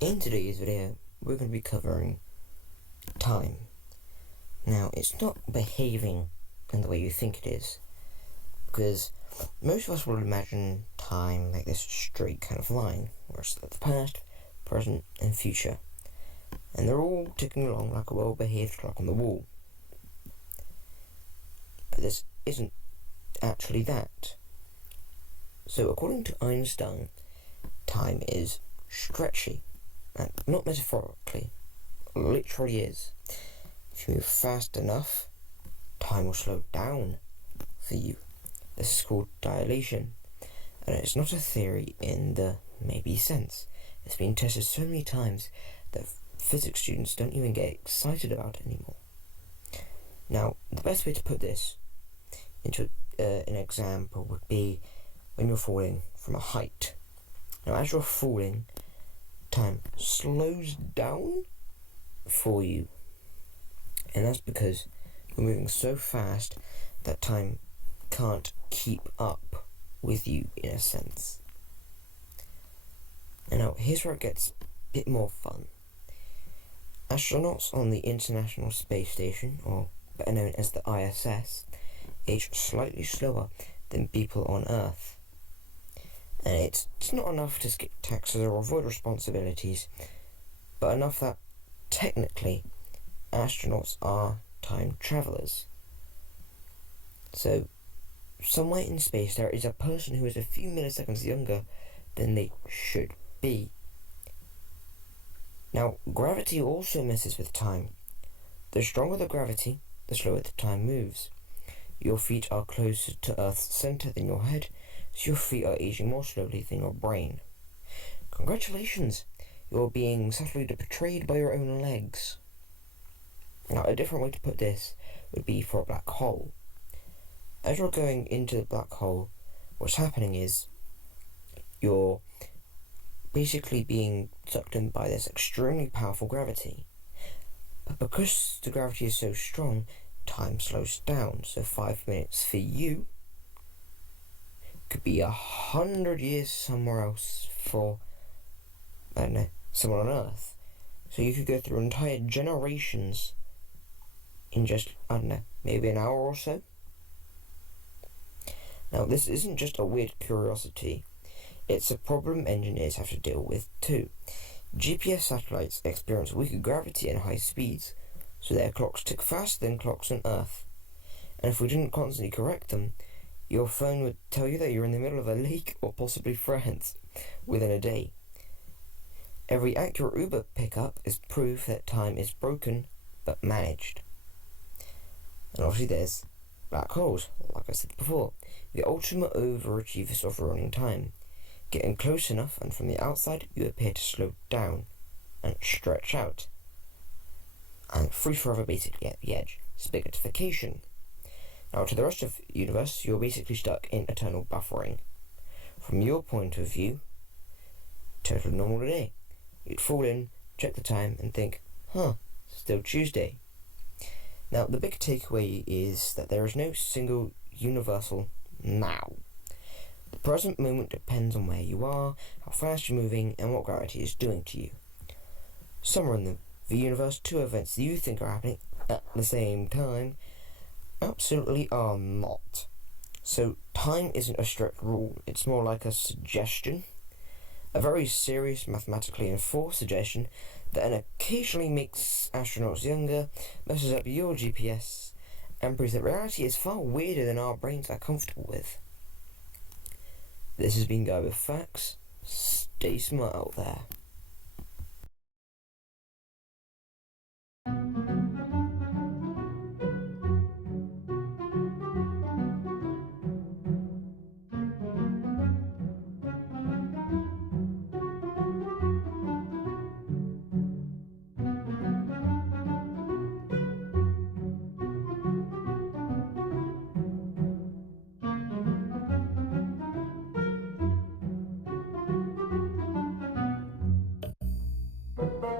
In today's video, we're going to be covering time. Now, it's not behaving in the way you think it is, because most of us will imagine time like this straight kind of line, where it's the past, present, and future, and they're all ticking along like a well-behaved clock on the wall. But this isn't actually that. So, according to Einstein, time is stretchy. And not metaphorically, literally is. If you move fast enough, time will slow down for you. This is called dilation, and it's not a theory in the maybe sense. It's been tested so many times that physics students don't even get excited about it anymore. Now, the best way to put this into an example would be when you're falling from a height. Now, as you're falling, time slows down for you, and that's because you're moving so fast that time can't keep up with you in a sense. And now here's where it gets a bit more fun. Astronauts on the International Space Station, or better known as the ISS, age slightly slower than people on Earth. And it's not enough to skip taxes or avoid responsibilities, but enough that, technically, astronauts are time travellers. So, somewhere in space there is a person who is a few milliseconds younger than they should be. Now, gravity also messes with time. The stronger the gravity, the slower the time moves. Your feet are closer to Earth's centre than your head, so your feet are aging more slowly than your brain. Congratulations, you're being subtly betrayed by your own legs. Now, a different way to put this would be for a black hole. As you're going into the black hole, what's happening is you're basically being sucked in by this extremely powerful gravity. But because the gravity is so strong, time slows down. So 5 minutes for you could be 100 years somewhere else for, I don't know, someone on Earth. So you could go through entire generations in just, I don't know, maybe an hour or so. Now, this isn't just a weird curiosity. It's a problem engineers have to deal with too. GPS satellites experience weaker gravity and high speeds, so their clocks tick faster than clocks on Earth. And if we didn't constantly correct them, your phone would tell you that you're in the middle of a lake or possibly France within a day. Every accurate Uber pickup is proof that time is broken but managed. And obviously there's black holes, like I said before, the ultimate overachievers of running time. Getting close enough, and from the outside you appear to slow down and stretch out. And freeze forever basically at the edge. Spaghettification. Now, to the rest of the universe, you're basically stuck in eternal buffering. From your point of view, totally normal day. You'd fall in, check the time, and think, still Tuesday. Now, the big takeaway is that there is no single universal now. The present moment depends on where you are, how fast you're moving, and what gravity is doing to you. Somewhere in the universe, two events that you think are happening at the same time absolutely are not. So time isn't a strict rule, it's more like a suggestion, a very serious, mathematically enforced suggestion that occasionally makes astronauts younger, messes up your GPS, and proves that reality is far weirder than our brains are comfortable with. This has been Guy with Facts. Stay smart out there.